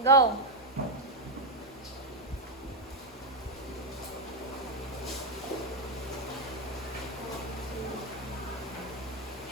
Go.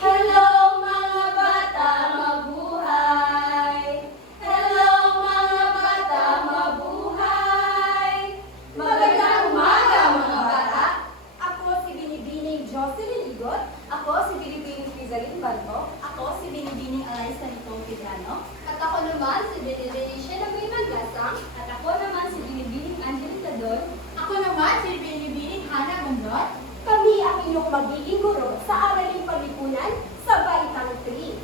Hello mga bata, mabuhay! Hello mga bata, mabuhay! Magandang umaga mga bata! Ako si Binibining Jocelyn Igot. Ako si Binibining Rizalyn Barto. Ako si Binibining Alaysa Nicole Pedrano. At ako naman si Binibining Shenabay Maglasang. At ako naman si Binibining Angelita Don. Ako naman si Binibining Hana Gondot. Kami ang inyong magiging guro sa Araling Panlipunan sa Baitang 3.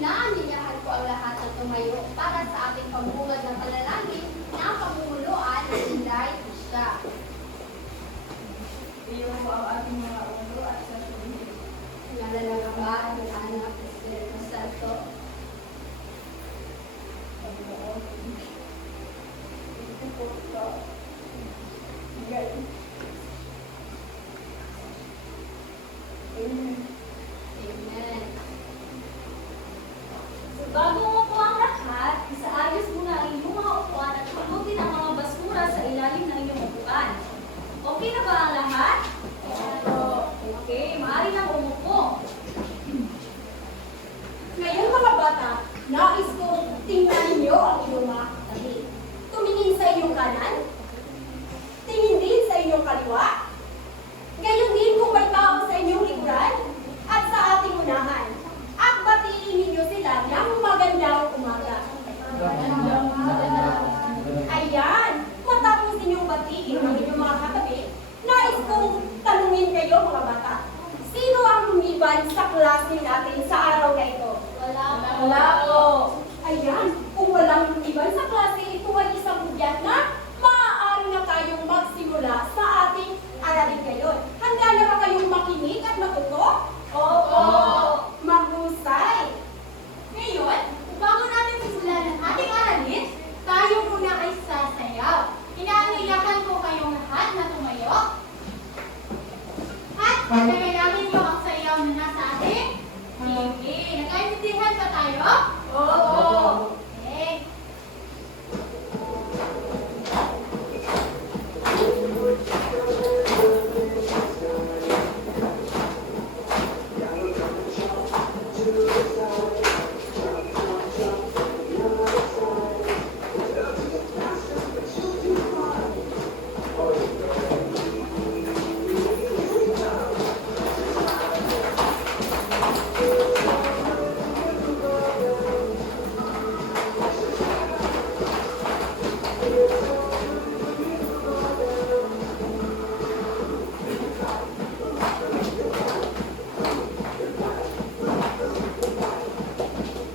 Inaanyayahan ko ang lahat na tumayo para sa ating pambungad ng panalangin na pamumuluan ng Inday Isya. Iyon po ang ating mga ulo at sasabihin. Ngalan ng Ama at ng Anak at ng Espiritu Santo. Ito po sa ngayon. Amen. Amen. So, bago mo po ang lahat, isaayos muna ang inyong mga upuan at hugutin ang mga basura sa ilalim ng inyong upuan. Okay na ba ang lahat? Okay, maaari nang umupo. Ngayon mga bata, nais kong tingnan ninyo ang inyong mga katabi. Tumingin sa inyong kanan, tingin din sa inyong kaliwa, gayon din kung may tao sa inyong likuran at sa ating unahan. At batiin ninyo sila ng magandang umaga. Ayan, matapos ninyong batiin ang inyong mga katabi, nais kong tanungin kayo mga bata. Sino ang lumiban sa klase natin sa araw na ito? Wala po. Ayan, kung walang lumiban sa klase, ito ay isang hudyat na maaari na tayong magsimula sa ating aralin ngayon. Handa na ba kayong makinig at matuto? Opo. Mahusay. Ngayon, bago natin simulan ang ating aralin, tayo muna ay sasayaw. Inaanyayahan ko kayong lahat na tumayo. At nagayangin niyo ang sayaw na nasa ating TV. Nagkaintindihan ba tayo? Opo. Okay.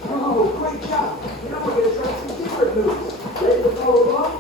Oh, great job. Now we're going to try some different moves. Ready to follow along?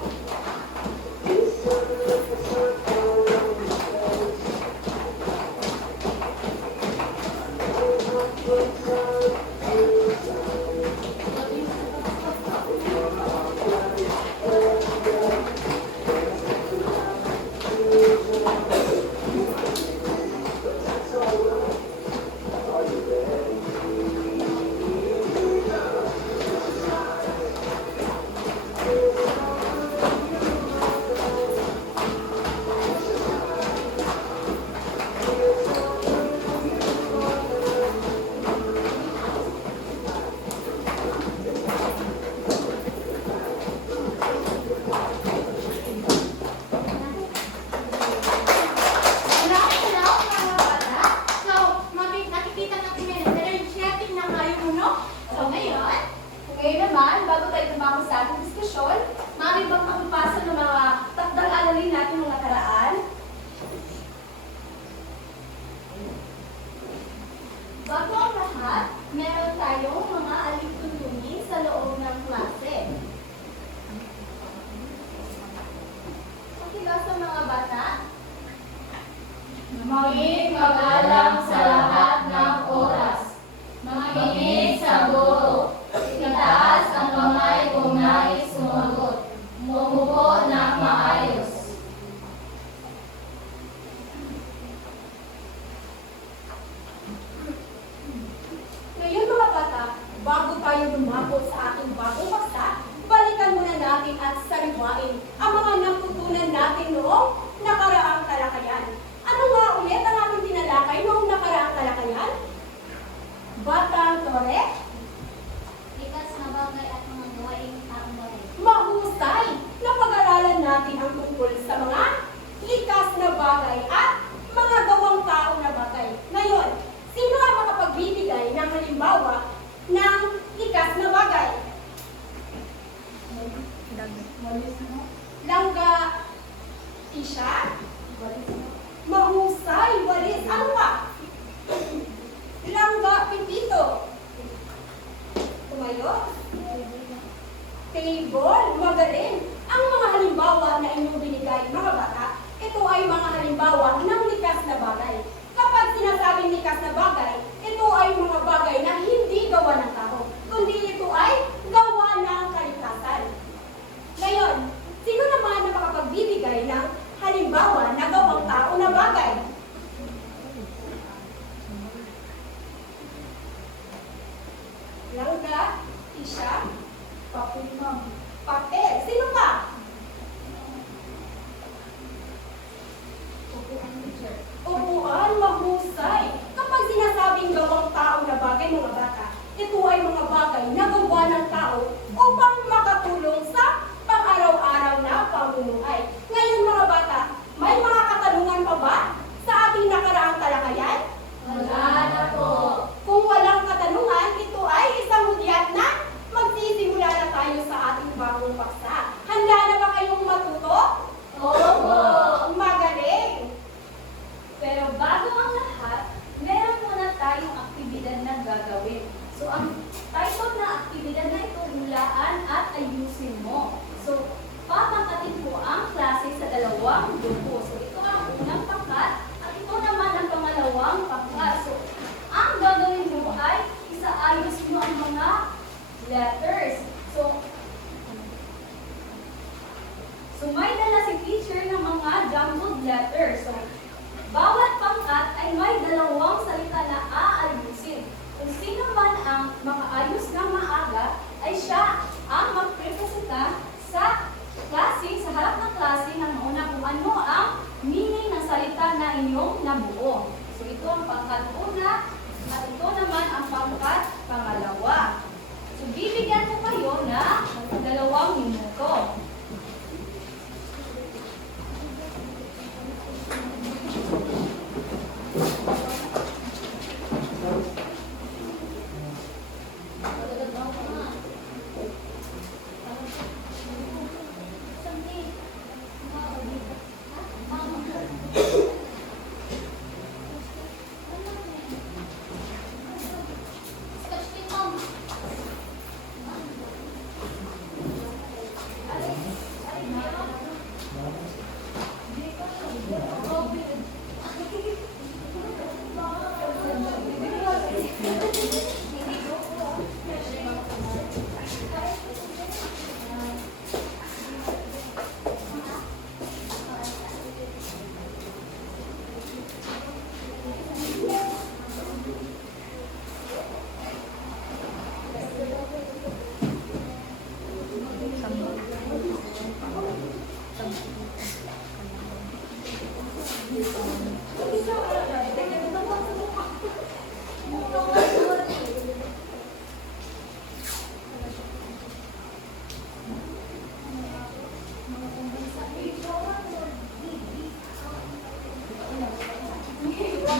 Hello, mga bata. So, nakikita natin ngayon, energetic na kayo muno. So, ngayon naman, bago tayo tumako sa ating diskusyon, maaari bang pakipasa ng mga takdang aralin natin ng nakaraan? Bago ang lahat, meron tayong mga alituntunin sa loob ng klase. Pakibasa mga bata. Maging magalang sa lahat ng oras. Makinig sa guro. Itaas ang kamay kung nais sumagot. Umupo ng maayos. Ngayon mga bata, Tisha? Mahusay, walis. Ano pa? Langga, pipito. Tumayo. Table, magaling. Ang mga halimbawa na inyong binigay, mga bata, ito ay mga halimbawa ng likas na bagay. Kapag sinasabing likas na bagay, ito ay mga bagay na hindi gawa ng tao, kundi ito ay gawa ng kalikasan. Ngayon, sino naman na makapagbibigay ng halimbawa na gawang tao na bagay? Langga, Tisha, Papel, ma'am. papel. Sino pa? Upuan, mahusay. Kapag sinasabing gawang tao na bagay, mga bata, ito ay mga bagay na gawa ng tao upang makatulong sa pang-araw-araw na pamumuhay. Ngayon, mga bata, may mga katanungan pa ba sa ating nakaraang talakayan? Wala na po. Kung walang katanungan, ito ay isang hudyat na magsisimula na tayo sa ating bagong paksa. Handa na ba kayong matuto? Opo. Magaling! Pero bago ang lahat, meron muna tayong aktibidad na gagawin. So, ang title na aktibidad na ito, hulaan at ayusin mo. So, papangkatin po ang klase sa dalawang grupo. So, ito ang unang pangkat at ito naman ang pangalawang pangkat. So, ang gagawin mo ay isaayos mo ang mga letters. So may dala si teacher ng mga jumbled letters. So, bawat pangkat ay may dalawang salita na aayusin. Kung sino man ang makaayos ng maaga, ay siya ang magprepresenta sa klase, sa harap ng klase ng mauna kung ano ang meaning ng salita na inyong nabuo. So, ito ang pangkat una at ito naman ang pangkat pangalawa. So, bibigyan ko kayo na 2 minuto.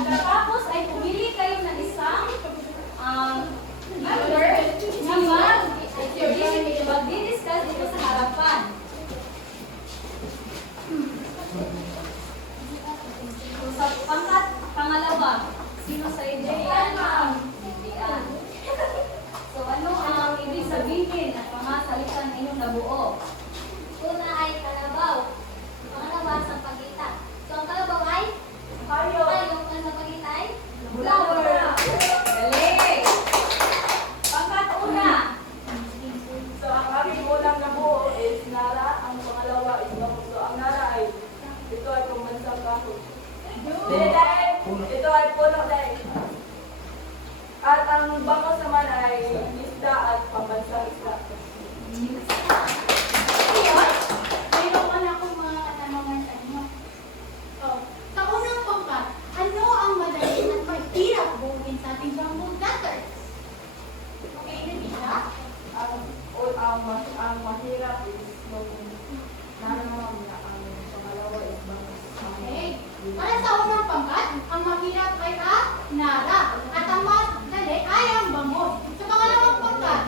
Tapos ay pumili kayo ng isang number na mag-discuss dito sa harapan. So, sa pangalawa, sino sa inyo? Diyan. So, ano ang ibig sabihin at mga salita na inyong nabuo? Una ay kalabaw. Pangalawa, sampagita. So, ang kalabaw ay? Hayop. Hayop. Ang sampagita ay? Flower. Galing! Pangkat una. So, ang aking unang nabuo is Nara, ang pangalawa is Bango. So, ang Nara ay, ito ay pambansang kahoy. Ito ay puno dahil. At ang Bango naman ay isda at pambansang isda. Ngayon, mayroon na akong mga katanungan sa inyo. Oh, sa unang pangkat, ano ang madali at mahirap buuin sa ating jumbled letters? Okay, Natisha? Ang mahirap is Nara naman na ang pangalawa is Bango. Okay. Para sa unang pangkat, ang mahirap ay Nara at ang madali ay ang Bango. Sa pangalawang pangkat,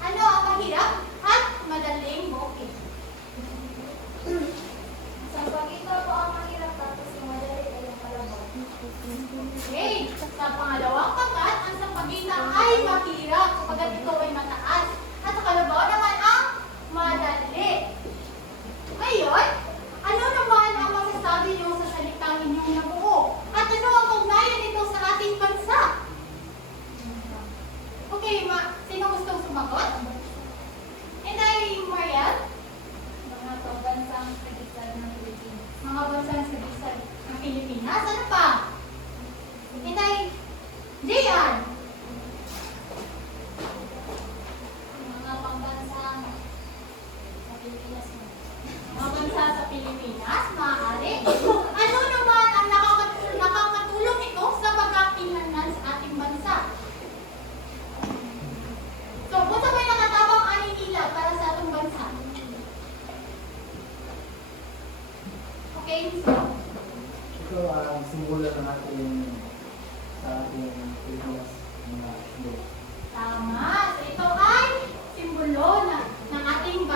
ano ang mahirap at madaling buuin? Sampagita po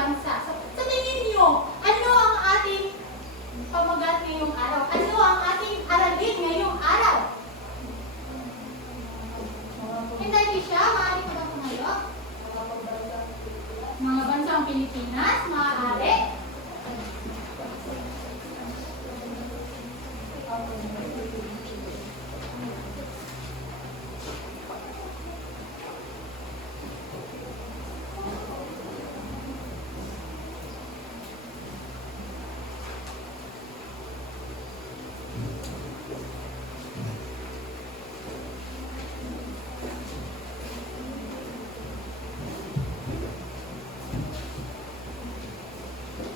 bansa. Sa tingin niyo, ano ang ating pamagat ngayong araw? Ano ang ating aralin ngayong araw? Hinday niyo siya, maaari ko bang tumayo? Mga bansang Pilipinas, maaari.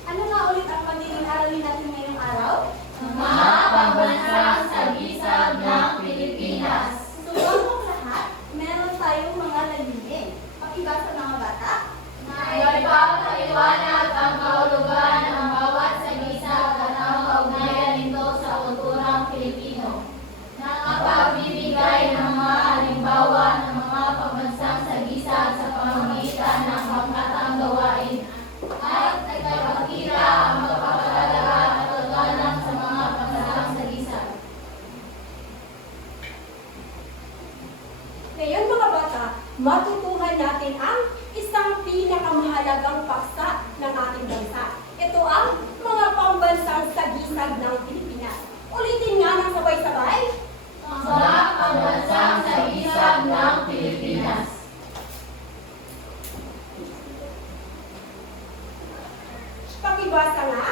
Ano nga ulit ang magiging aralin natin ngayong araw? Mga pambansang sagisag ng Pilipinas. Subok lahat, meron tayong mga lalingin. Pakibasa mga bata. Naipapaliwanag ang kahulugan ng bawat sagisag at ang kaugnayan nito sa kulturang Pilipino. Nakapagbibigay ng mga halimbawa ng mga pambansang sagisag sa pamamagitan ng pangkataang gawain at nagpapakita ang pagpapalaga at paggalang sa mga pambansang sagisag. Ngayon mga bata, matutuhan natin ang isang pinakamahalagang paksa ng ating bansa. Ito ang mga pambansang sagisag ng Pilipinas. Ulitin nga ng sabay-sabay. Mga pambansang sagisag ng Pilipinas. Pakibasa nga.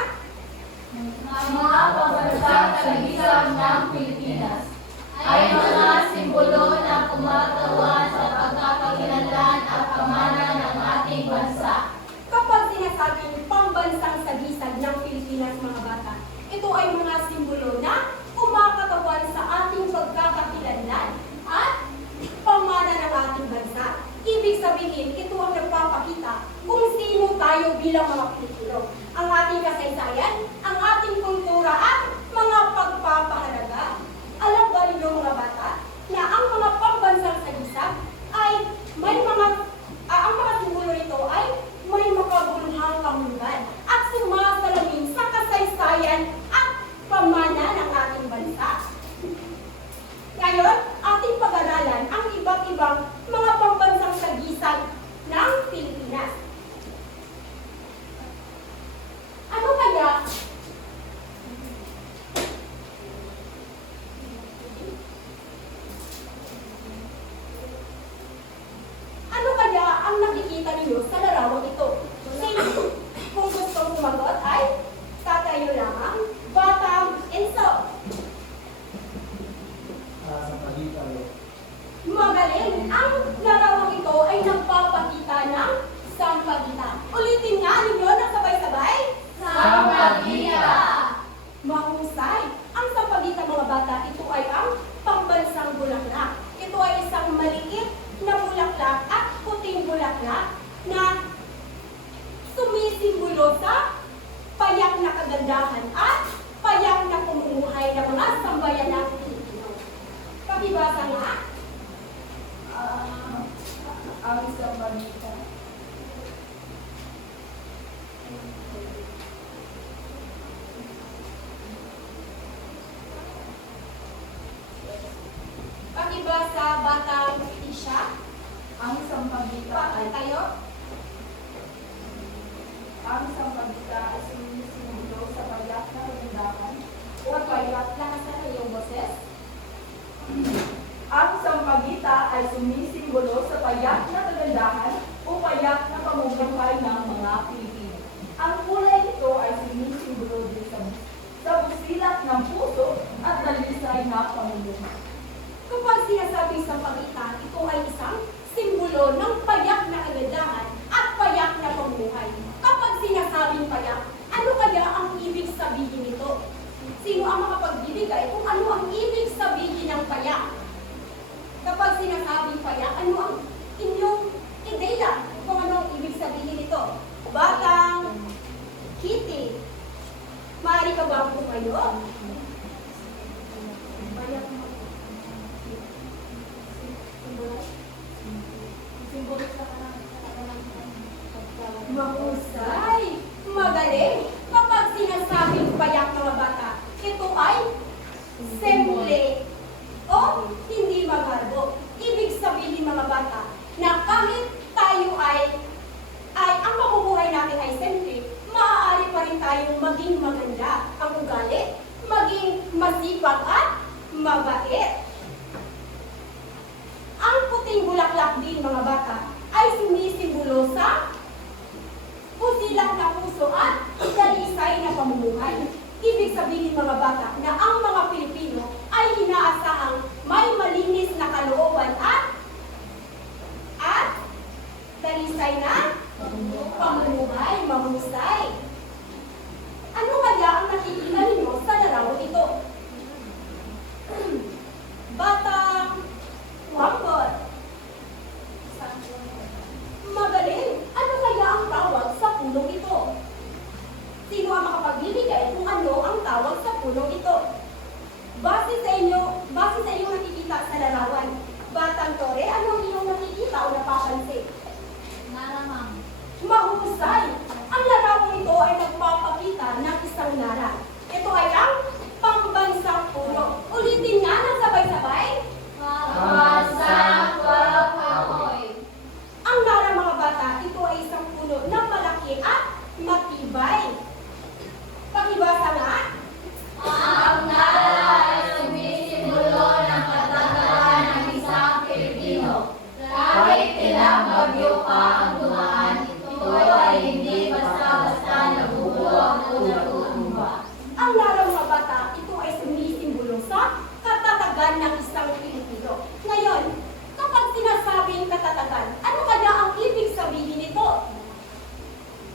Mga pambansang sagisag ng Pilipinas ay mga simbolo na kumakatawan sa pagkakakilanlan at pamana ng ating bansa. Kapag sinasabing pambansang sagisag ng Pilipinas mga bata, ito ay mga simbolo na kumakatawan sa ating pagkakakilanlan at pamana ng ating bansa. Ibig sabihin, ito ang nagpapakita kung sino tayo bilang mga Pilipino. Ang ating kasaysayan, ang ating kultura at mga pagpapahalaga. Alam ba ninyo mga bata na ang mga pambansang sagisag ay may ang mga simbolo nito ay may makabuluhang kahulugan at sumasalamin sa kasaysayan at pamana ng ating bansa. Ngayon, ating pag-aralan ang iba't ibang mga pambansang sagisag ng Pilipinas. Ano kaya ang nakikita ninyo sa larawang ito? Kung gustong sumagot ay tatayo lamang, Batang Enzo. Sa pagitan. Magaling! Ang larawang ito ay nagpapakita ng sampagita. Ulitin nga ninyo na sabay-sabay. Sampagita. Mahusay! Ang sampagita mga bata, ito ay ang pambansang bulaklak. Ito ay isang maliit na bulaklak at puting bulaklak na sumisimbolo sa payak na kagandahan at payak na pamumuhay ng mga sambayan ng Pilipino. Pakibasa nga. Ang isang balita. Pakibasa Batang Tisha. Ang isang balita ay Tayo. ang isang balita ay sumisimulo sa payak na kagandahan o Okay, payak. lakasan na yung boses. Ang sampagita ay sumisimbolo sa payak na kagandahan o payak na pamumuhay ng mga Pilipino. Ang kulay nito ay sumisimbolo din sa busilak ng puso at dalisay na pamumuhay. Kapag sinasabing sampagita, ito ay isang simbolo ng payak na kagandahan at payak na pamumuhay. Kapag sinasabing payak, ano kaya ang ibig sabihin nito? Sino ang makapagbibigay kung ano ang ibig sabihin ng payak? Kapag sinasabing payak, ano ang inyong ideya kung ano ang ibig sabihin nito? Batang Kitty, maaari ka ba pumayo? Payak na simbolo sa Mahusay! maging maganda ang ugali, maging masipag at mabait. Ang puting bulaklak din, mga bata, ay sumisimbolo sa pusilak na puso at dalisay na pamumuhay. Ibig sabihin, mga bata, na ang mga Pilipino ay inaasahang may malinis na kalooban at dalisay na pamumuhay, mahusay. Ano kaya ang nakikita ninyo sa larawang ito? Batang wambot. Magaling. Ano kaya ang tawag sa punong ito? Sino ang makapagbibigay kung ano ang tawag sa punong ito? Base sa inyong nakikita sa larawan, Batang Tore, ano ang iyong nakikita o napapansin? Naramang. Mahusay! Ang larawang ito ay nagpapakita ng isang nara. Ito ay ang pambansang puno. Ulitin nga ng sabay-sabay. Pambansang kahoy. Ang nara, mga bata, ito ay isang puno na malaki at matibay. Pakibasa nga. Ang nara ay sumisimbolo ng katatagan ng isang Pilipino. Kahit ilang bagyo pa ang dumaan, ito ay hindi basta-basta nabubuwag o natutumba. Ang nara, mga bata, ito ay sumisimbolo sa katatagan ng isang Pilipino. Ngayon, kapag sinasabing katatagan, ano kaya ang ibig sabihin nito?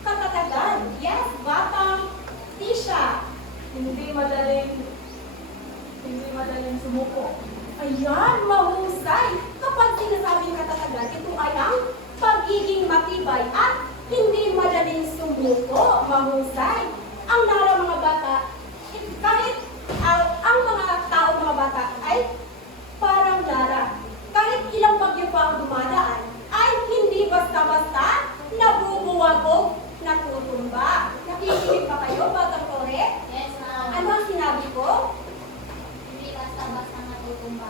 Katatagan. Yes, Batang Tisha. Hindi madaling sumuko. Ayan, mahusay. Kapag sinasabing katatagan, ito ay ang pagiging matibay at hindi madaling sumuko. Mahusay. Ang nara, mga bata, kahit ang mga tao, mga bata, ay parang nara. Kahit ilang bagyo pa ang dumadaan, ay hindi basta-basta nabubuwag o natutumba. Nakikinig pa kayo, Batang Tore? Yes, ma'am. Ano ang sinabi ko? Hindi basta-basta natutumba.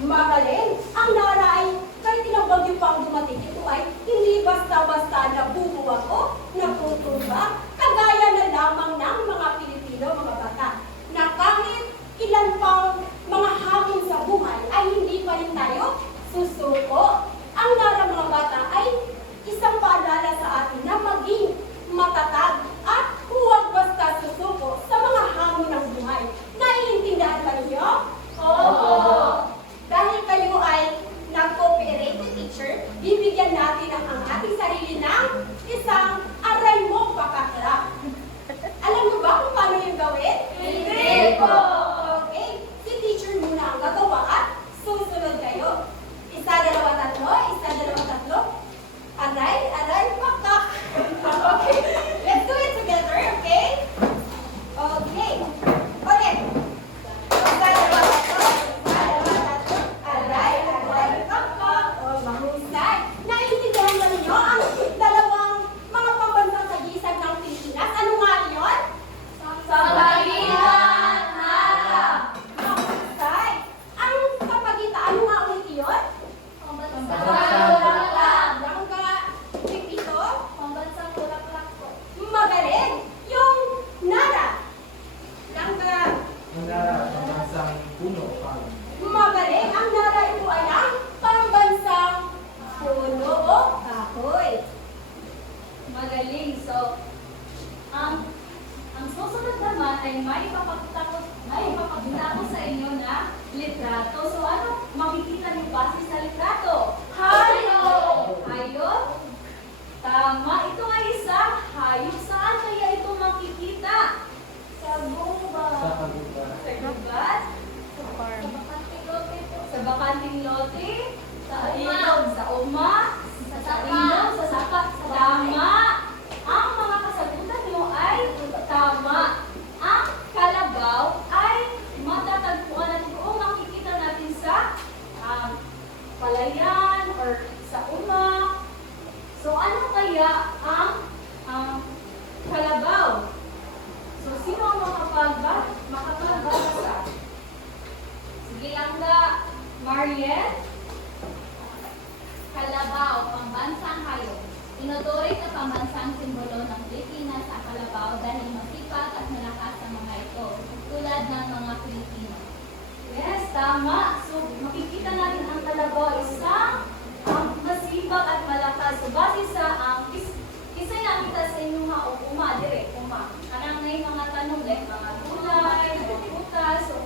Magaling. Ang nara ay kahit ilang bagyo pa ang dumating, ito ay hindi basta-basta nabubuwag o natutumba. Kagaya na lamang ng mga Pilipino, mga bata, na kahit ilan pang mga hamon sa buhay ay hindi pa rin tayo susuko. Ang nara, mga bata, ay isang paalala sa atin na maging matatag at huwag basta susuko sa mga hamon ng buhay. Naiintindihan ba ninyo? Oo. Dahil kayo ay nag-cooperate with teacher, bibigyan natin ang ating sarili ng isang aray mo pakakrap. Alam mo ba kung paano yung gawin? Hindi po. Okay. Si teacher muna ang gagawa at susunod kayo. Isa, dalawa, tatlo. Aray, pakak. Okay. Let's do it together, okay? Okay. Ulit. Isa, dalawa, tatlo. Aray, pakak. Oh, mahusay. Naiintindihan ba ninyo ang dalawang mga pambansang sagisag ng Pilipinas? Ano nga yun? Sa pagitan, nara. Mahusay. Ang kapagitan, ano nga ulit yun? Pambansang bulaklak. Langga, pipito, Pambansang bulaklak po. magaling. Yung nara. Langga, Pambansang puno. magaling. Ang nara ito ay ang pambansang puno o kahoy. Magaling. So, ang susunod naman ay may ipapakita ko sa inyo na litrato. So, ano makikita niyo base sa litrato? Hayop. Hayop? Tama. Ito ay isang hayop. Saan kaya ito makikita? Sa guba. Sa kaguba. Sa gubat? Sa bakanting lote? Sa ilog? Sa uma? Sa ilog? Sa sapa? Tama. Ang mga kasagutan nyo ay tama. Ang kalabaw ay matatagpuan natin o makikita natin sa palayan or sa uma. So ano kaya ang isang masibag at malakas. So, base sa isa lang kita sa inyong uma, dire, uma. Kanang na yung mga tanong, like mga gulay, mga prutas. So,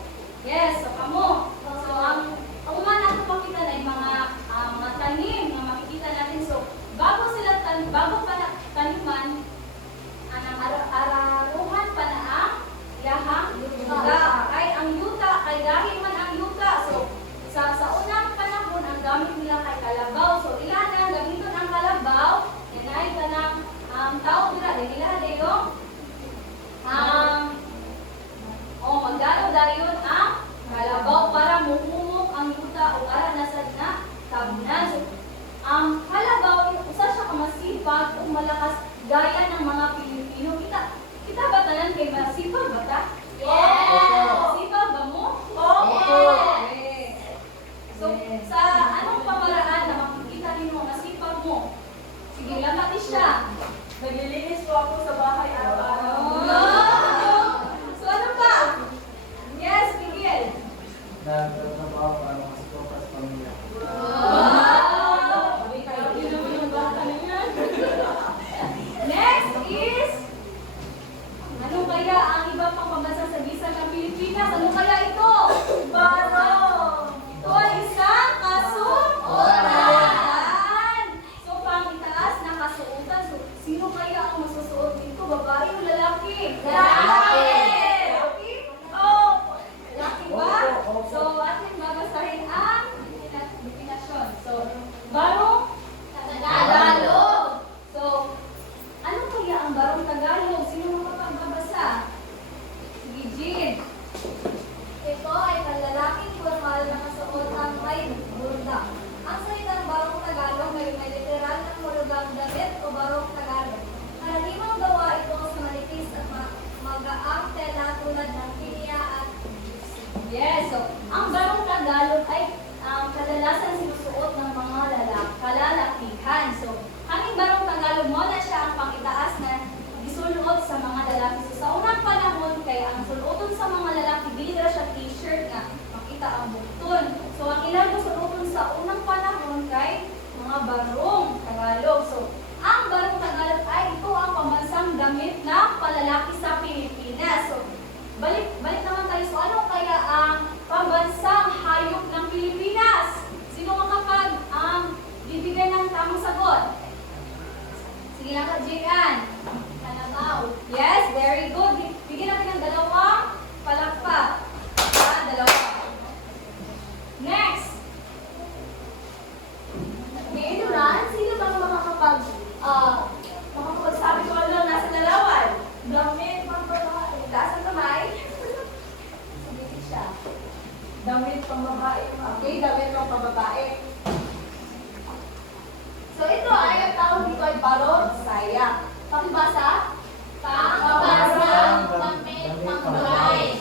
yes, so kamo. So, ang uma na ito pakita na yung mga tanim na makikita natin. So, bago pa na taniman, anang araruhan pa na ang lahang yuta. Kay ang yuta, kay dahil man ang yuta. So, sa unang panahon, ang gamit nila kay kalabaw. So, ilan ang gamiton ang kalabaw? Yan ay kanang tao nila. Nila yung magdalo dayon ang kalabaw para muhumok ang yuta o para nasa na tabunan. So, kalabaw, usa siya kamasipag o malakas gaya ng mga Pilipino. Kita ba tanan kay masipag ba ta? Yes! Masipag ba mo? Yes. So, sa anong pamaraan na makikita ninyo masipag mo? Sige, lamati siya. Naglilinis po ako sa bahay araw-araw. So, ano pa? Yes, Miguel. Nagtatrabaho para masukas sa pamilya. Next is, ano kaya ang iba pang pabasa sa bisa ng Pilipinas? Ano kaya ito? Barong. Ito ay isang kasuotan. So, pang itaas na kasuotan. So, sino kaya ang masusuot dito? Babae o lalaki? Lalaki. Lalaki? Oh, lalaki ba? So, ating babasahin ang definasyon. So, barong Tagalog. So, ano kaya ang barong Tagalog? Sino makapagbabasa? Sige, Jean. Ito ay panlalaking formal na kasuotan may burda. Ang salitang barong Tagalog ay may literal ng hulugang damit o barong Tagalog. Karaniwang gawa ito sa manipis at magaang tela tulad ng pinya at Yes, so, ang barong Tagalog ay kadalasan sinusuot ng mga kalalakihan. So, aming barong Tagalog mo na siya ang pangitaas na isuot sa mga lalaki. So, sa unang panahon, kaya ang suoton sa mga lalaki, bihira siya t-shirt na makita ang bukton. So, ang ilang suoton sa unang panahon kay mga barong Tagalog. So, ang barong Tagalog ay ito ang pambansang damit na palalaki sa Pilipinas. So, balik naman tayo. So, ano kaya ang pambansang hayop ng Pilipinas? Sino makapag bibigay ng tamang sagot? Sige lang ka, Jian. Kalabaw. Yes, very good. Bigyan natin ng dalawang palakpak. Dalawa. Next. May Inuran, sino bang makakapagsabi ko ano nasa larawan? Damit, pambabae. Taas ang kamay. Sabihin siya. Damit pang babae. Okay, damit pang babae. So ito ay ang tawag dito ay barong saya. Pakibasa? Pangpabasang damit pangbabae.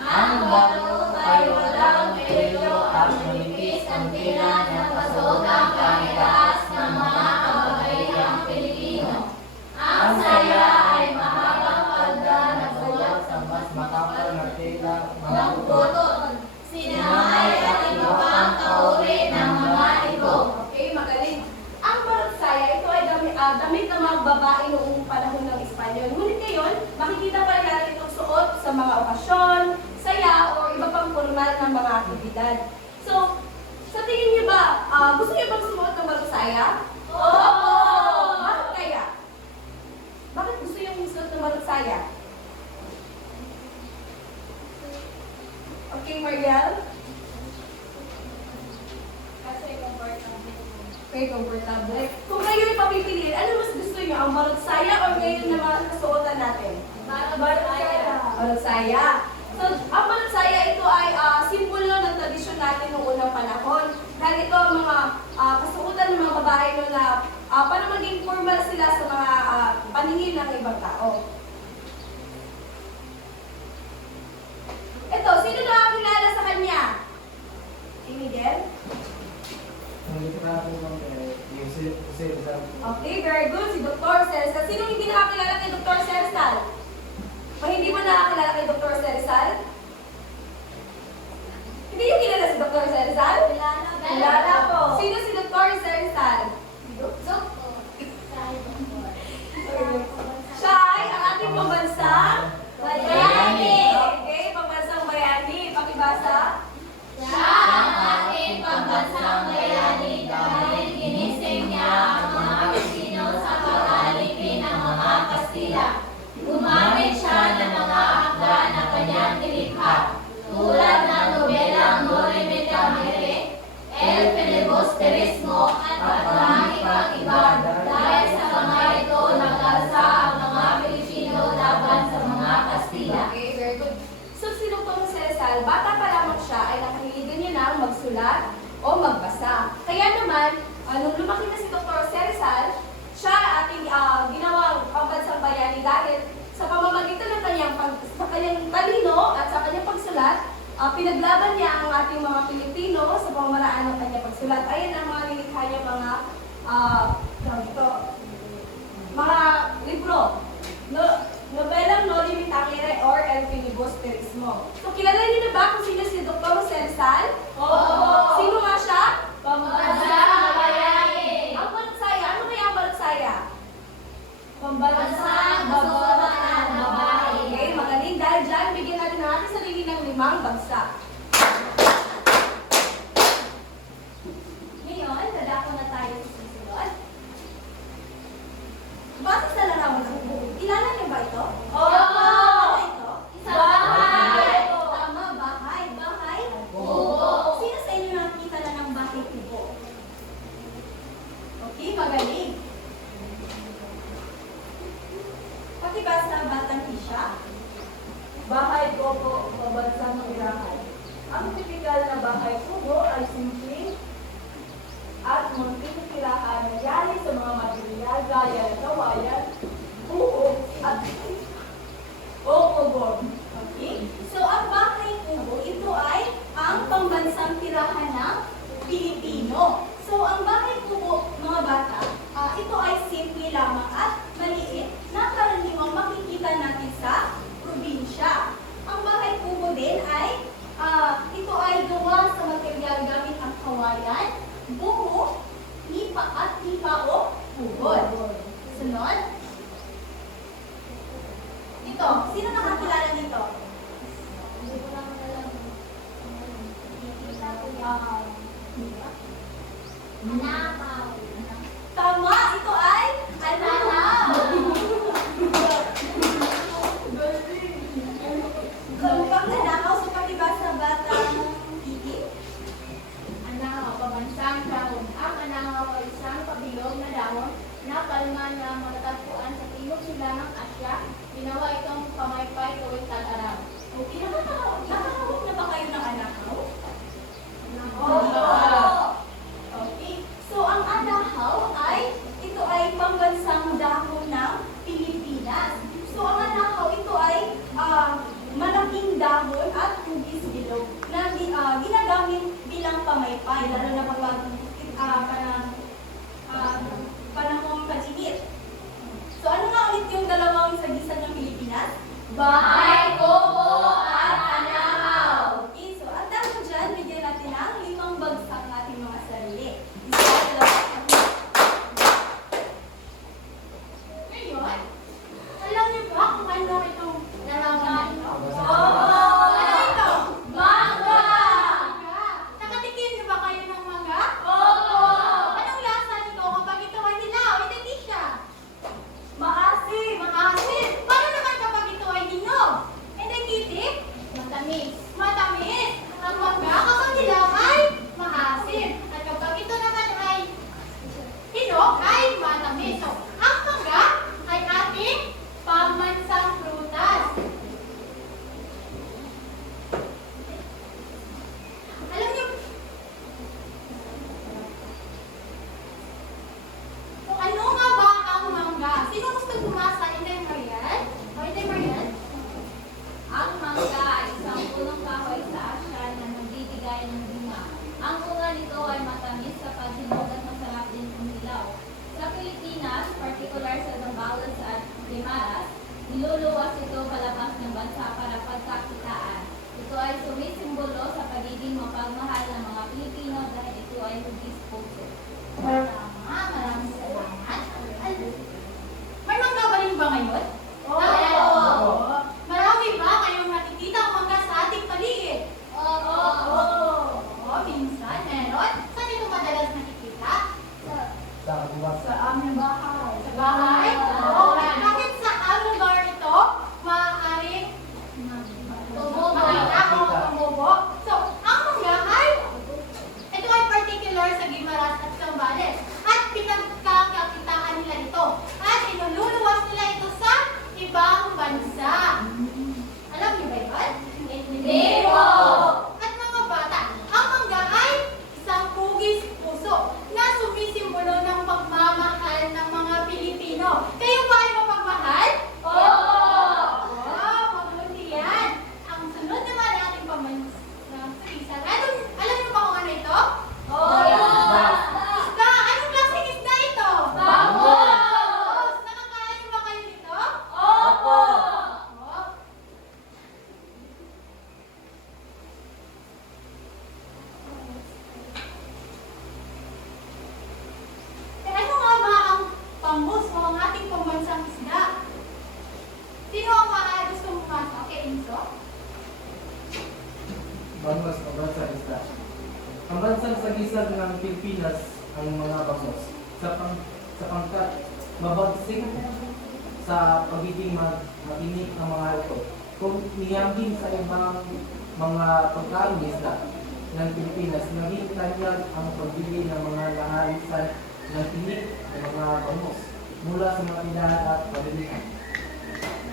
Ang barong ay walang pelyo at manipis ang tila na pasuotang pangitaas ng mga kababaihang Pilipino. Ang saya ay mahabang palda na suot sa mas makapal na tela ng butot, sinamay at iba pang kauri ng mga ito. Okay, magaling. Ang barong saya, ito ay damit ng mga babae noong panahon ng Espanyol. Ngunit ngayon, makikita pa rin natin itong suot sa mga okasyon, saya, o iba pang formal ng mga aktibidad. So, sa tingin niyo ba, gusto niyo bang sumuot ng barong saya? Oo! Bakit kaya? Bakit gusto niyo suot ng barong saya? Okay, Mariel? kasi comfortable. Okay, comfortable. Kung kayo yung papipiliin, ano mas gusto niyo? Ang barong saya o ngayon na mga kasuotan natin? Barong saya. Barong saya. So, ang barong saya, ito ay simbolo ng tradisyon natin noong unang panahon. Dahil ito ang mga kasuotan ng mga babae no, na para maging formal sila sa mga paningin ng ibang tao. Ito, sino nakakilala sa kanya? Si Miguel? Ang literary ng Jose Rizal. Okay, very good. Si Dr. Cersal. Sino hindi nakakilala kay Dr. Cersal? O hindi mo nakakilala kay Dr. Cersal? Hindi yung kilala si Dr. Cersal? Kilala. Kilala po. Kastila. Gumamit siya ng mga akda na kanyang nilikha, tulad ng nobelang Noli Me Tangere, El Filibusterismo at marami pang iba. Dahil sa mga ito, nag-alsa ang mga Pilipino laban sa mga Kastila. Okay, very good. So, si Dr. Jose Rizal, bata pa lamang siya ay nakahiligan niya na magsulat o magbasa. Kaya naman, nung lumaki na si Dr. Jose Rizal, siya ating ginawang pambansang bayani dahil sa pamamagitan ng sa kanyang talino at sa kanyang pagsulat, pinaglaban niya ang ating mga Pilipino sa pamamaraan ng kanyang pagsulat. Ayan ang mga nilikha niya mga libro. Nobelang Noli Me Tangere or El Filibusterismo. So, kilala niyo na ba kung sino si Dr. Jose Rizal? Oo! Sino nga siya? Pambansang bayani! Ang Balaksaya. Ano kaya ang Balaksaya? Pambansang kasulatan ng babae. Okay, magaling. Dahil dyan, bigyan natin ng ating sarili ng 5 bagsak. Ngayon, dadako na tayo sa susunod. Bakit sa larawan ng buo? Kilala niyo ba ito? Oo! Ano ito? Bahay! Tama, bahay. Bahay? Oo! Sino sa inyo nakakita na ng bahay kubo? Okay, magaling. Pati ba sa Batang Hisya? Bahay ko po, pabansang tirahan. Ang tipikal na bahay kubo ay simple at munting tirahan na yari sa mga material gaya ng kawayan, buo at o kubon. Okay? So, ang bahay kubo, ito ay ang pambansang tirahan ng Pilipino. So, ang bahay kubo, mga bata, ito ay simple lamang at maliit na karaniwang makikita natin sa probinsya. Ang bahay kubo din ay, ito ay gawa sa material gamit ang kawayan, buho, nipa at nipa o kubon. Sunod. Ito, sino nakakilala nito? Tama, ito ay ananaw. Kapag ananaw, so palibas sa batang itik. Anangaw, pambansang dahon. Ang anangaw ay isang pabilog na dahon na palma na matatagpuan sa timog silangang Asya. Ginawa itong pamaypay tuwing tag-araw. Okay, nakakawag na ba kayo ng ananaw? Oo. Okay, so ang anahaw ay, ito ay pambansang dahon ng Pilipinas. So ang anahaw, ito ay malaking dahon at hugis bilog na ginagamit bilang pamaypay, lalo na kapag panahong tag-init. So ano nga ulit yung dalawang sagisan ng Pilipinas? Bahay, kubo, at anangaw. Okay, so at dahil dyan, bigyan natin ng 5 bagsak ng ating mga sarili. Isa, dalawa, tatlo. Ngayon, alam niyo ba kung ano itong nalaman nito? Ano ito? Mangga! Nakatikim niyo ba kayo ng mangga? Oo! Anong lasa nito kapag ito ay hilaw? Hindi siya. maasim! Maasim. Paano naman kapag ito ay hinog? Hindi kitik? Matamis. Matamis. Ang mangga kapag hilaw ay maasim. At kapag ito naman ay hinog ay matamis. So, ang mangga ay ating pambansang prutas. Alam niyo, so, ano nga ba ang mangga? Sino gusto bumasa? Inday Marian? O, Inday Marian? Ang mangga ay isang punong kahoy sa Asya na nagbibigay ng bunga. Ang bunga nito ay matamis kapag hinog at masarap din kung hilaw. Sa Pilipinas, particular sa Zambales at Limaras, niluluwas ito palabas ng bansa para pagkakitaan. Ito ay sumisimbolo sa pagiging mapagmahal ng mga Pilipino dahil ito ay hugis puso. Tama, maraming salamat. May mangga ba rin ba ngayon? Oo. Marami ba kayong nakikita ang mangga sa ating paligid? Oo, minsan meron. Saan ito madalas nakikita? Sa kaliwa. Sa aming bahay. Sa bahay? Oo. Oo. Bakit sa Kaisag ng Pilipinas ang mga bangos sapagkat mabagsik sa pagiging makinig ang mga ito. Kung niyambing sa ibang mga pagkain isla ng Pilipinas, naging tanyag ang pagbili ng mga lahalisan ng tinik ng mga bangos mula sa mga tindahan at pabilihan.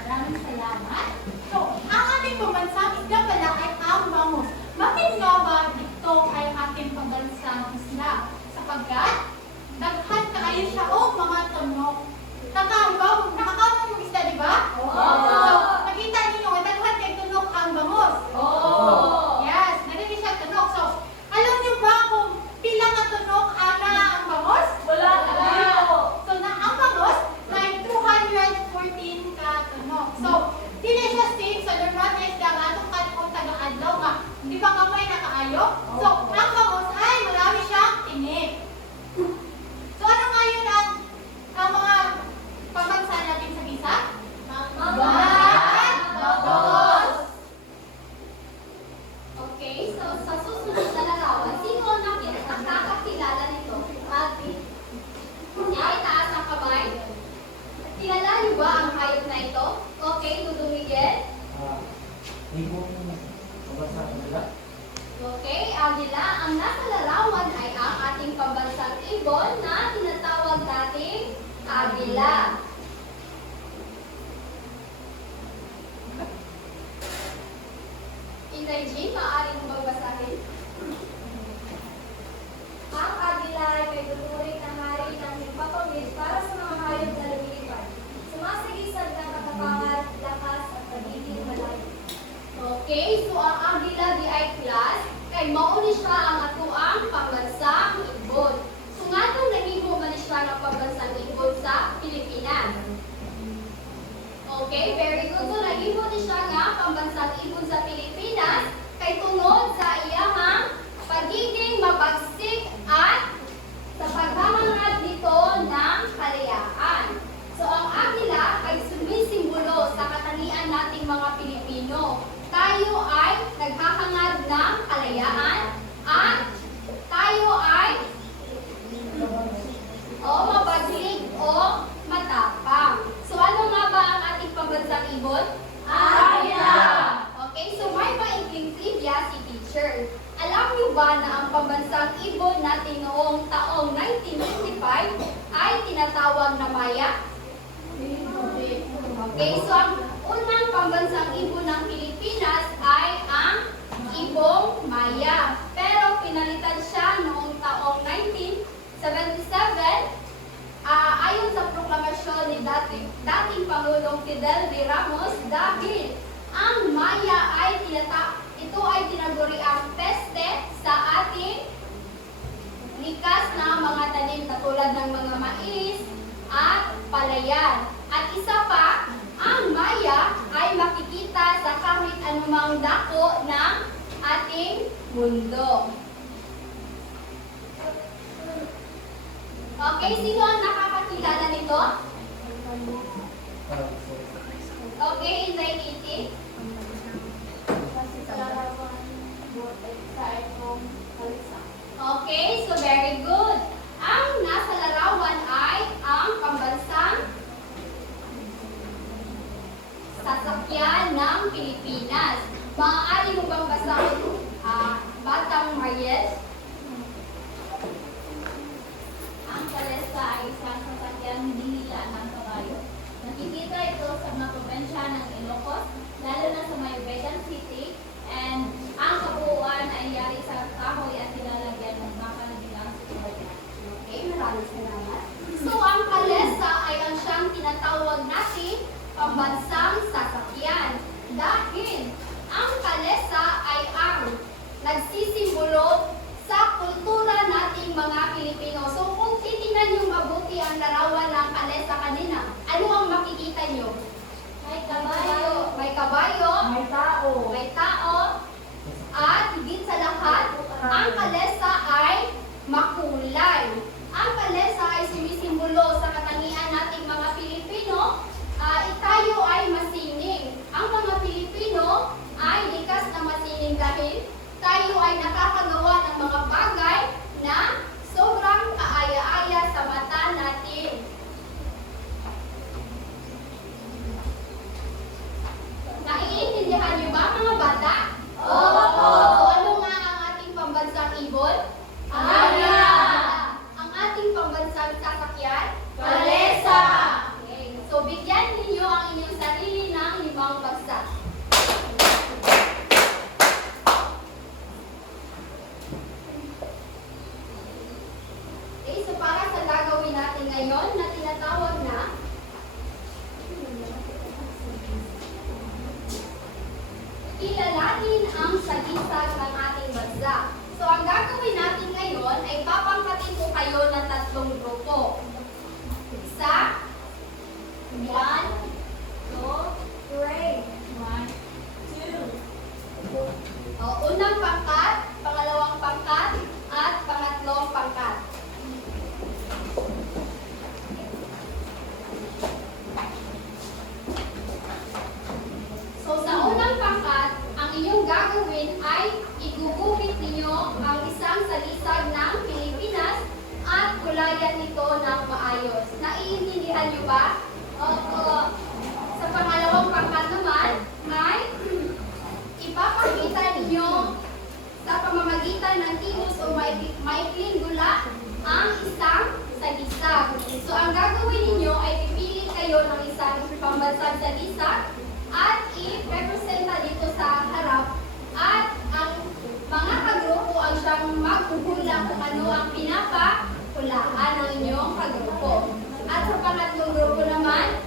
Maraming salamat. So, ang ating pambansang isla pala ay ang bangus. Bakit nga ba ito ay ating pambansang isla? Sapagkat, daghan kaayo siya o mga tunok. Nakakama mong isla, di ba? So, nakita ninyo, daghan kay tunok ang bangus. Yes, naging siya tunok. So, alam niyo ba kung pila ka tunok ana ang bangus? Wala. So, ang bangus ay 214 ka tunok. So, dili siya safe sa normal na isda nga itong kanong taga-adlaw nga. Di ba kamay nakaayo? So, ang bangus ay marami siyang tinik. So, ano nga yun ang mga pambansa natin sa gisa? Bangus. Okay, so sa susunod na larawan, sino ang nakakakilala nito? Ate. Ay, taas ang kamay. Kilala niyo ba ang hayop na ito? Okay, Dudong Miguel. Ibong mabasa nila. Okay, Agila, ang nasa larawan ay ang ating pambansang ibon na tinatawag nating Agila. Inday Jean, maaari mo magbasahin? Ang agila ay may tuturing na hari ng himpapawid para sa mga hayop na lumilipad. Sumasagisag ng katapangan, lakas at pagiging malayo. Okay, so ang Agila di ay class, kay mauni siya ang atuang pambansang ibon. So nga itong nahimo man siya ng pambansang ibon sa Pilipinas. Okay, very good. So nahimo ni siya nga pambansang ibon sa Pilipinas, kay tungod sa iyahang pagiging mabagsik at sa paghahangad nito ng kalayaan. So ang Agila ay sumisimbolo sa katangian nating mga Pilipino. Tayo ay naghahangad ng kalayaan at tayo ay mabagsik o matapang. So ano nga ba ang ating pambansang ibon? Agila! Okay, so may maikling trivia si teacher. Alam niyo ba na ang pambansang ibon natin noong taong 1995 ay tinatawag na Maya? Okay, so ang unang pambansang ibon ng Pilipinas ay ang ibong Maya. Pero pinalitan siya noong taong 1977 ayon sa proklamasyon ni dating Pangulong Fidel V. Ramos dahil ang Maya ay ito ay tinaguri ang peste sa ating likas na mga tanim na tulad ng mga mais at palayan. At isa pa, ang Maya ay makikita sa kahit anumang dako ng ating mundo. Okay, sino ang nakakakilala nito? Okay, Inday Kitty. Okay, so very good. Ang nasa larawan ay ang pambansang sasakyan ng Pilipinas. Maaari mo bang basahin, Batang Mariel? Ang palesa ay isang sasakyan hinila ng kabayo. Nakikita ito sa mga probensya ng Ilocos, lalo na sa Mayubegan City, and ang kabuuan ay yari sa kahoy at nilalagyan ng bakal na bilang sasakyan. Okay, maraming salamat. So, ang kalesa ay ang siyang tinatawag natin pambansang sasakyan. Dahil ang kalesa ay ang nagsisimbolo sa kultura nating mga Pilipino. So, kung titingnan niyo mabuti ang larawan ng kalesa kanina, ano ang makikita niyo? May kabayo, May kabayo, May tao. may tao, at higit sa lahat, ang kalesa ay makulay. Ang kalesa ay sumisimbolo sa katangian nating mga Pilipino. Tayo ay masining. Ang mga Pilipino ay likas na masining dahil tayo ay nakakagawa ng mga bagay palawakin ang sagisag ng ating bansa. So ang gagawin natin ngayon ay papangkatin ko kayo ng 3 grupo. Isa, 1, 2, 3. 1, 2. Unang pangkat, pangalawang pangkat, at pangatlong pangkat. So sa unang pangkat, ang inyong gagawin ay igugupit ninyo ang isang salisag ng Pilipinas at kulayan ito ng maayos. Naiintindihan niyo ba? Opo. Sa pangalawang pangkat naman ay ipapakita ninyo sa pamamagitan ng kilos o maikling dula ang isang salisag. So ang gagawin ninyo ay pipili kayo ng isang pambansang salisag at i-representa dito sa harap at ang mga kagrupo ang siyang maghuhula kung ano ang pinapahulaan ng inyong kagrupo. At sa pangatlong grupo naman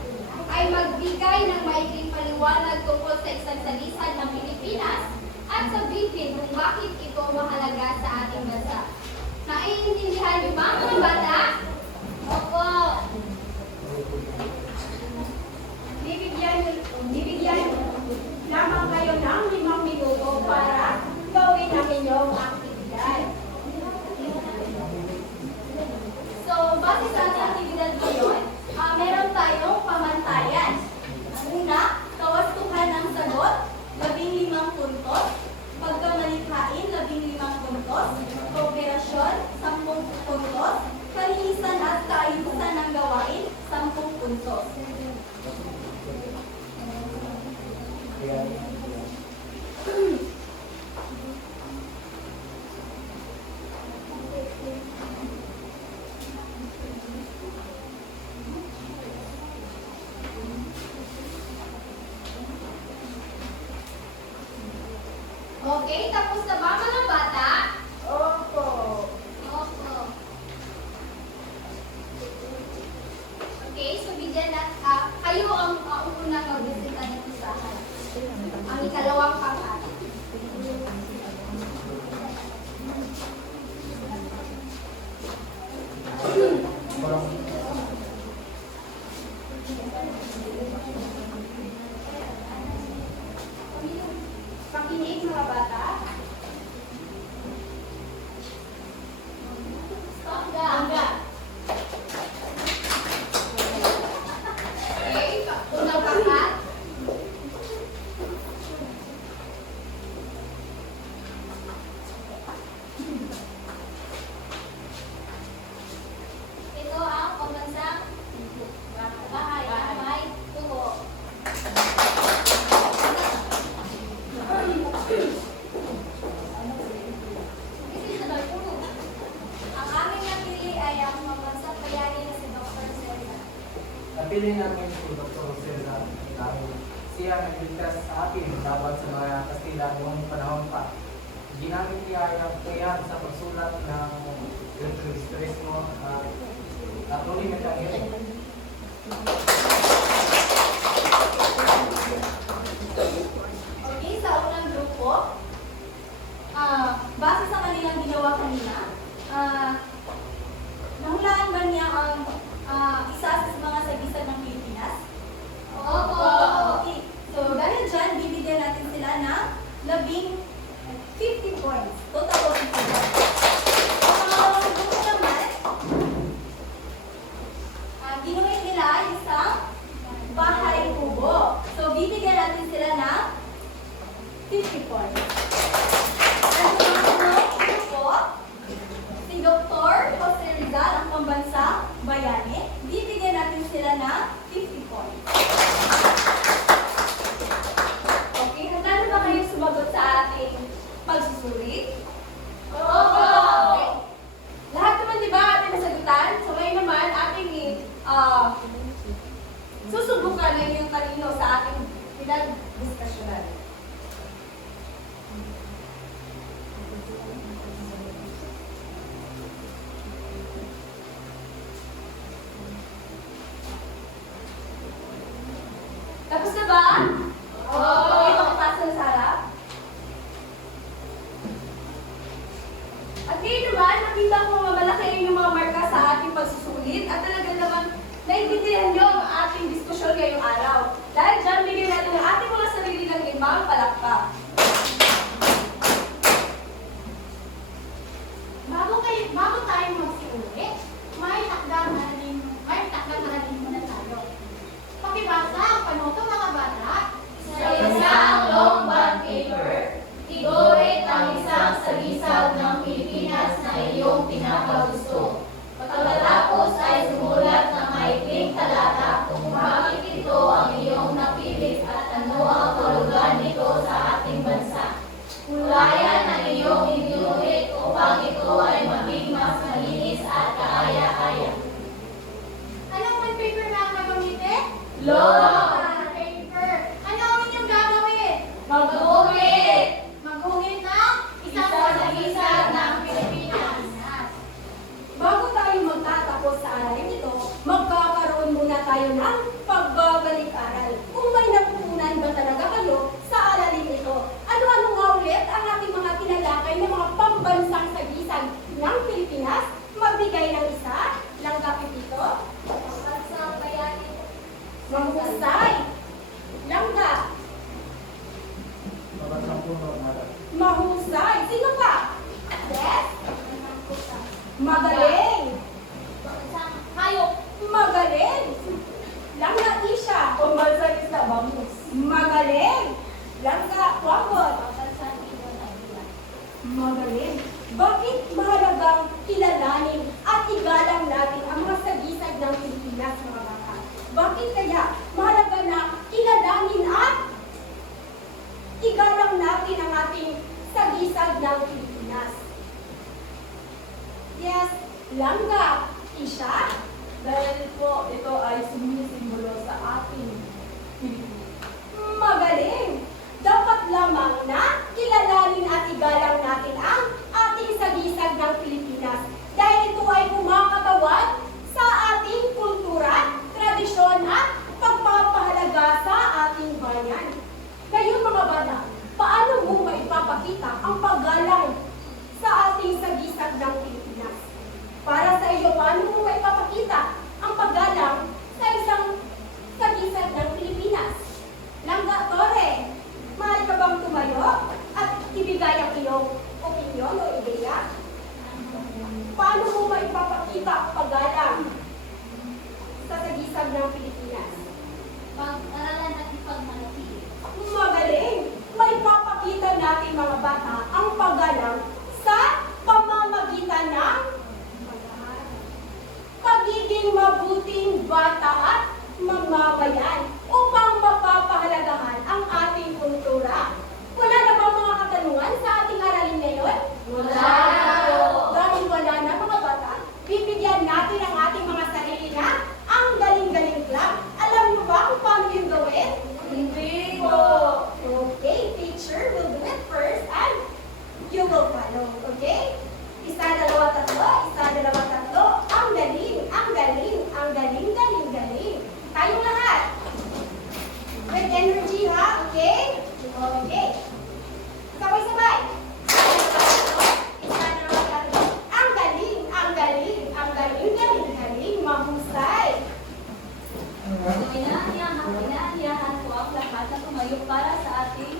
ay magbigay ng maikling paliwanag tungkol sa isang salisag ng Pilipinas at sabihin kung bakit ito mahalaga sa ating bansa. Naiintindihan niyo ba mga bata? Opo. Bibigyan lamang kayo ng 5 minuto para gawin ang inyong aktibidad. So, base sa ating aktibidad ngayon, meron tayong pamantayan. Una, kawastuhan ng sagot, 15 puntos. Pagkamalikhain, 15 puntos. Kooperasyon, 10 puntos. Kalinisan at kaayusan ng gawain, 10 puntos. Okay, tapos na ba mga bata? Opo. Opo. Okay, so bigyan na, kayo ang unang magbisita dito sa harap. Ang ikalawang pangkat. Pakinig mga bata. Bangga. Okay, unang pangkat. Ito ang pambansang bahay, tubo. Ang aming napili ay ang pambansang bayani na si Dr. Serra. Napili namin si Dr. Cesar dahil siya nagligtas sa atin laban sa mga Kastila noong panahon pa. Ginamit niya ang kayahan sa pagsulat ng Ilustrismo at tuloy na kanyang Okay, sa unang grupo, base sa kanilang ginawa kanina, nahulaan ba niya ang isa sa mga sagisag ng Pilipinas? Opo. Okay, so dahil dyan, bibigyan natin sila ng 50 points. Total of 50 points. Sa pangalawang grupo naman, ginawa nila isang bahay kubo. So, bibigyan natin sila ng 50 points. Ang pangalawang grupo, si Dr. Jose Rizal, ang pambansang bayani, bibigyan natin sila ng 50 points. Okay, handa na ba kayo sumagot sa ating pagsusuri? Opo. Okay. Lahat naman di ba ating nasagutan? So ngayon naman ating susubukan ng inyong talino sa ating pinag-discussionan. Bakit mahalagang kilalanin at igalang natin ang mga sagisag ng Pilipinas, mga bata? Bakit kaya mahalaga na kilalanin at igalang natin ang ating sagisag ng Pilipinas? Yes, Langga, Isha? Dahil po ito ay sumisimbolo sa ating Pilipinas. Magaling! Dapat lamang na kilalanin at igalang natin ang ating sagisag ng Pilipinas dahil ito ay kumakatawan sa ating kultura, tradisyon at pagpapahalaga sa ating bayan. Ngayon mga bata, paano mo maipapakita ang paggalang sa ating sagisag ng Pilipinas? Para sa iyo, paano mo maipapakita ang paggalang sa isang sagisag ng Pilipinas? Langga Torre, maaari ka bang tumayo at ibigay ang iyong opinyon o ideya? Paano mo maipapakita ang paggalang sa sagisag ng Pilipinas? Pag-aralan at ipagmalaki. Magaling! Maipapakita natin mga bata ang paggalang sa pamamagitan ng pagiging mabuting bata at mamamayan upang mapapahalagahan ang ating kultura. Wala na ba mga katanungan sa ating aralin ngayon? Wala na po. Dahil wala na mga bata, bibigyan natin ang ating mga sarili na ang galing-galing club. Alam niyo ba kung paano yung gawin? Hindi po. Okay, teacher will do it first and you will follow. Okay? Isa, dalawa, tatlo. Isa, dalawa, tatlo. Ang galing, ang galing, ang galing, galing, galing. Tayong lahat. With energy, ha? Okay? Okay. Sabay-sabay. Isa, dalawa, tatlo. Ang galing, ang galing, ang galing, galing, galing. Mahusay. So, inaanyahan ko ang lahat na tumayo para sa ating